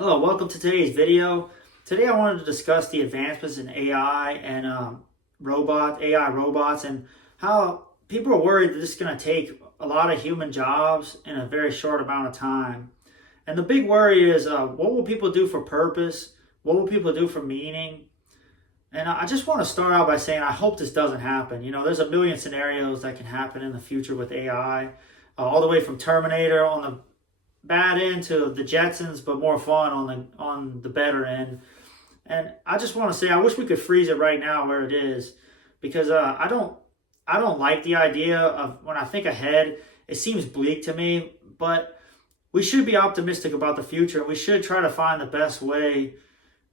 Hello, welcome to today's video. Today I wanted to discuss the advancements in AI and AI robots, and how people are worried that this is going to take a lot of human jobs in a very short amount of time. And the big worry is, what will people do for purpose? What will people do for meaning? And I just want to start out by saying I hope this doesn't happen. You know, there's a million scenarios that can happen in the future with AI, all the way from Terminator on the bad end to the Jetsons, but more fun on the better end. And I just want to say I wish we could freeze it right now where it is, because I don't like the idea of, when I think ahead, it seems bleak to me. But we should be optimistic about the future, and we should try to find the best way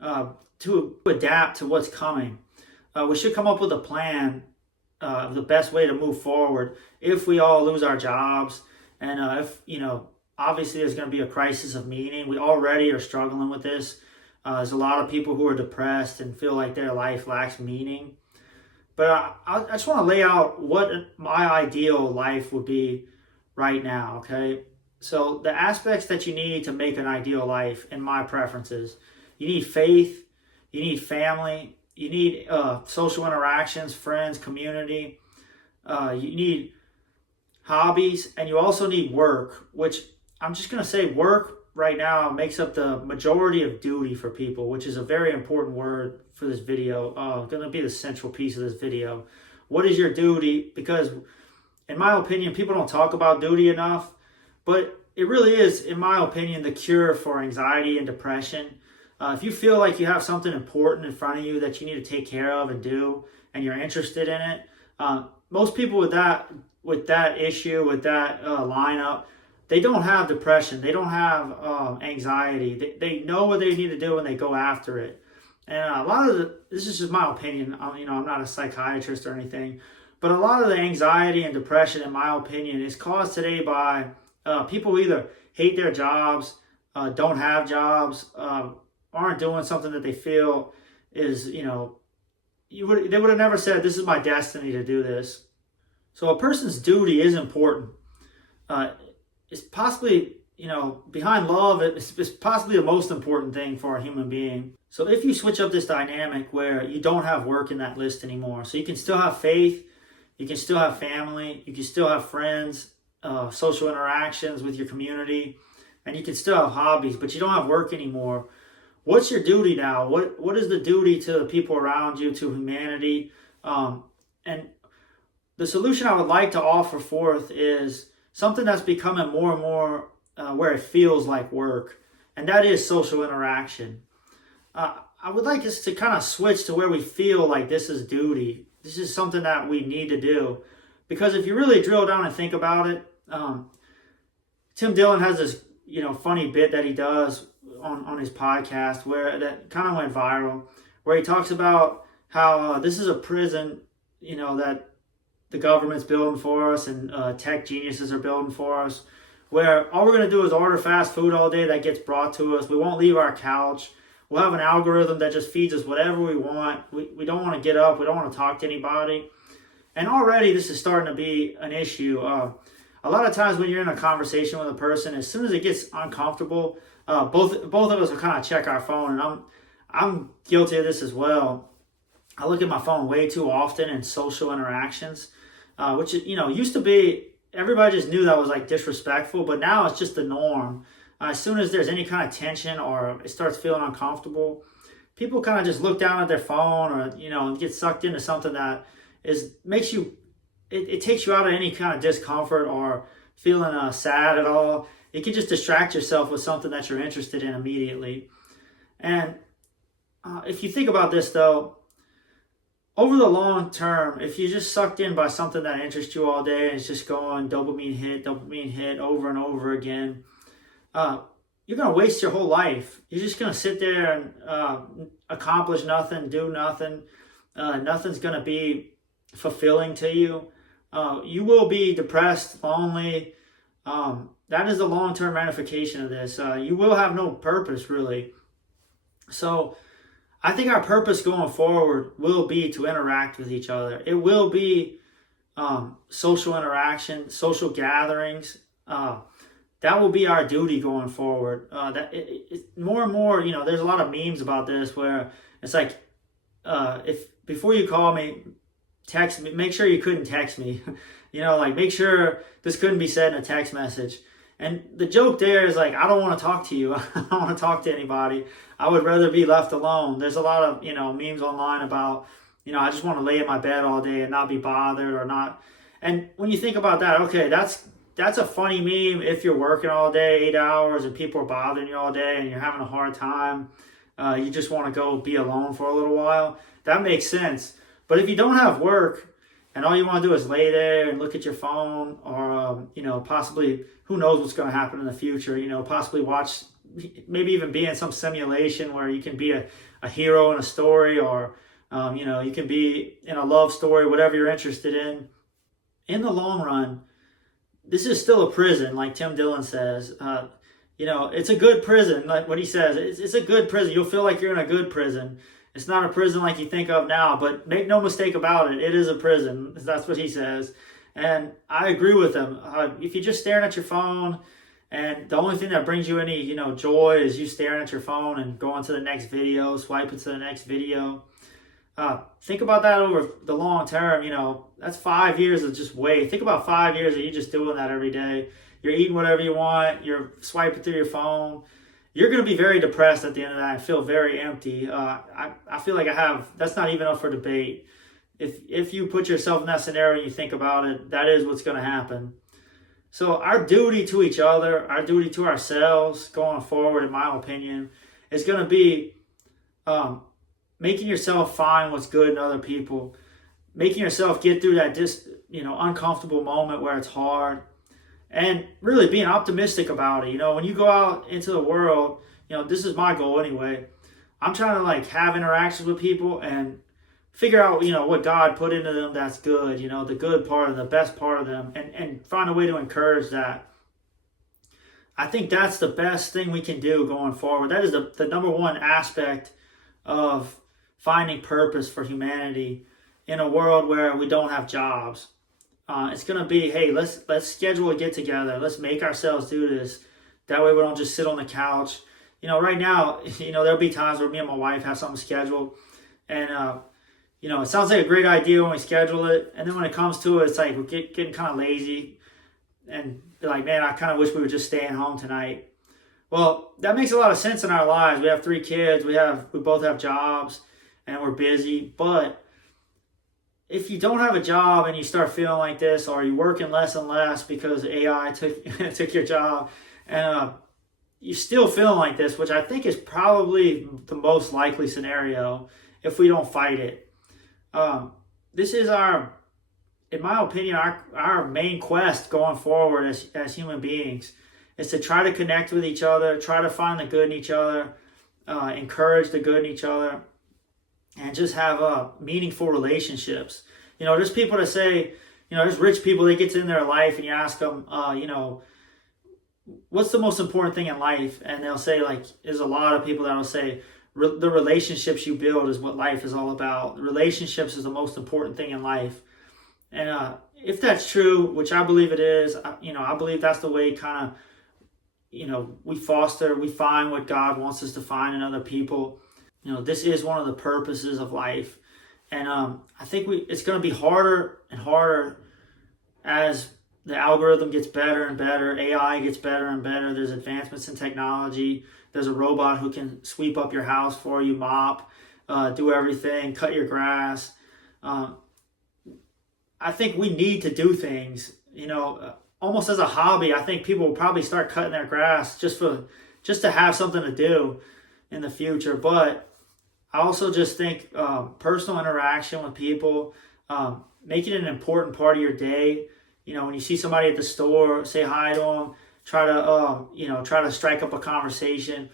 to adapt to what's coming. We should come up with a plan of the best way to move forward if we all lose our jobs, and if obviously there's going to be a crisis of meaning. We already are struggling with this. There's a lot of people who are depressed and feel like their life lacks meaning. But I just want to lay out what my ideal life would be right now, okay? So the aspects that you need to make an ideal life, in my preferences: you need faith, you need family, you need social interactions, friends, community, you need hobbies, and you also need work, which I'm just going to say work right now makes up the majority of duty for people, which is a very important word for this video. Going to be the central piece of this video. What is your duty? Because in my opinion, people don't talk about duty enough, but it really is, in my opinion, the cure for anxiety and depression. If you feel like you have something important in front of you that you need to take care of and do, and you're interested in it, most people with that issue, with that lineup, they don't have depression. They don't have anxiety. They know what they need to do and they go after it. And a lot of this is just my opinion. I'm not a psychiatrist or anything, but a lot of the anxiety and depression, in my opinion, is caused today by people who either hate their jobs, don't have jobs, aren't doing something that they feel is, they would have never said, "This is my destiny to do this." So a person's duty is important. It's possibly, behind love, it's possibly the most important thing for a human being. So if you switch up this dynamic where you don't have work in that list anymore, so you can still have faith, you can still have family, you can still have friends, social interactions with your community, and you can still have hobbies, but you don't have work anymore. What's your duty now? What is the duty to the people around you, to humanity? And the solution I would like to offer forth is something that's becoming more and more where it feels like work, and that is social interaction. I would like us to kind of switch to where we feel like this is duty. This is something that we need to do. Because if you really drill down and think about it, Tim Dillon has this funny bit that he does on his podcast where that kind of went viral, where he talks about how this is a prison, that the government's building for us, and tech geniuses are building for us, where all we're going to do is order fast food all day that gets brought to us. We won't leave our couch. We'll have an algorithm that just feeds us whatever we want. We don't want to get up. We don't want to talk to anybody. And already this is starting to be an issue. A lot of times when you're in a conversation with a person, as soon as it gets uncomfortable, both of us will kind of check our phone, and I'm guilty of this as well. I look at my phone way too often in social interactions, which used to be, everybody just knew that was like disrespectful, but now it's just the norm. As soon as there's any kind of tension or it starts feeling uncomfortable, people kind of just look down at their phone, or get sucked into something that makes you, it takes you out of any kind of discomfort or feeling sad at all. You can just distract yourself with something that you're interested in immediately. And if you think about this though, over the long term, if you're just sucked in by something that interests you all day and it's just going dopamine hit over and over again, you're going to waste your whole life. You're just going to sit there and accomplish nothing, do nothing. Nothing's going to be fulfilling to you. You will be depressed, lonely. That is the long-term ramification of this. You will have no purpose, really. So I think our purpose going forward will be to interact with each other. It will be social interaction, social gatherings, that will be our duty going forward. More and more, there's a lot of memes about this where it's like, if before you call me, text me, make sure you couldn't text me. Like make sure this couldn't be said in a text message. And the joke there is like, I don't want to talk to you. I don't want to talk to anybody. I would rather be left alone. There's a lot of, memes online about, I just want to lay in my bed all day and not be bothered or not. And when you think about that, okay, that's a funny meme if you're working all day, 8 hours, and people are bothering you all day and you're having a hard time. You just want to go be alone for a little while. That makes sense. But if you don't have work and all you want to do is lay there and look at your phone or, possibly, who knows what's going to happen in the future, possibly watch, maybe even be in some simulation where you can be a hero in a story or, you can be in a love story, whatever you're interested in. In the long run, this is still a prison, like Tim Dillon says. It's a good prison, like what he says. It's a good prison. You'll feel like you're in a good prison. It's not a prison like you think of now, but make no mistake about it, it is a prison. That's what he says. And I agree with him. If you're just staring at your phone and the only thing that brings you any, joy is you staring at your phone and going to the next video, swiping to the next video. Think about that over the long term. That's 5 years of just wait. Think about 5 years of you just doing that every day. You're eating whatever you want. You're swiping through your phone. You're going to be very depressed at the end of that and feel very empty. I feel like that's not even up for debate. If you put yourself in that scenario and you think about it, that is what's going to happen. So our duty to each other, our duty to ourselves going forward, in my opinion, is going to be making yourself find what's good in other people, making yourself get through that uncomfortable moment where it's hard, and really being optimistic about it. When you go out into the world, this is my goal anyway. I'm trying to have interactions with people and figure out, what God put into them that's good, the good part of the best part of them, and find a way to encourage that. I think that's the best thing we can do going forward. That is the number one aspect of finding purpose for humanity in a world where we don't have jobs. It's going to be, hey, let's schedule a get together. Let's make ourselves do this. That way we don't just sit on the couch. Right now, there'll be times where me and my wife have something scheduled. And, it sounds like a great idea when we schedule it. And then when it comes to it, it's like we're getting kind of lazy. And be like, man, I kind of wish we were just staying home tonight. Well, that makes a lot of sense in our lives. We have 3 kids. We both have jobs. And we're busy. But if you don't have a job and you start feeling like this, or you're working less and less because AI took your job, and you're still feeling like this, which I think is probably the most likely scenario if we don't fight it. This is in my opinion, our main quest going forward as human beings is to try to connect with each other, try to find the good in each other, encourage the good in each other, and just have meaningful relationships. There's people that say, there's rich people that get in their life and you ask them, what's the most important thing in life? And they'll say, there's a lot of people that'll say, the relationships you build is what life is all about. Relationships is the most important thing in life. And if that's true, which I believe it is, I believe that's the way kind of, we find what God wants us to find in other people. This is one of the purposes of life. And I think it's going to be harder and harder as the algorithm gets better and better. AI gets better and better. There's advancements in technology. There's a robot who can sweep up your house for you, mop, do everything, cut your grass. I think we need to do things, almost as a hobby. I think people will probably start cutting their grass just to have something to do in the future. But I also just think personal interaction with people, making it an important part of your day. When you see somebody at the store, say hi to them, try to strike up a conversation.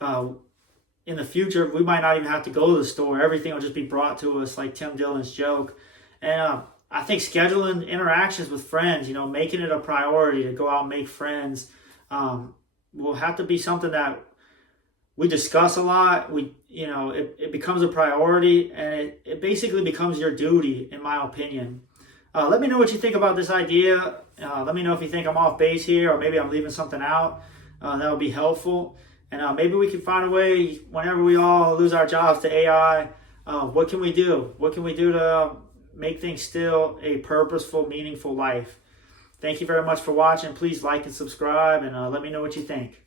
In the future, we might not even have to go to the store. Everything will just be brought to us, like Tim Dillon's joke. And I think scheduling interactions with friends, making it a priority to go out and make friends, will have to be something that we discuss a lot. It becomes a priority, and it basically becomes your duty, in my opinion. Let me know what you think about this idea. Let me know if you think I'm off base here, or maybe I'm leaving something out. That would be helpful. And maybe we can find a way, whenever we all lose our jobs to AI, what can we do? What can we do to make things still a purposeful, meaningful life? Thank you very much for watching. Please like and subscribe, and let me know what you think.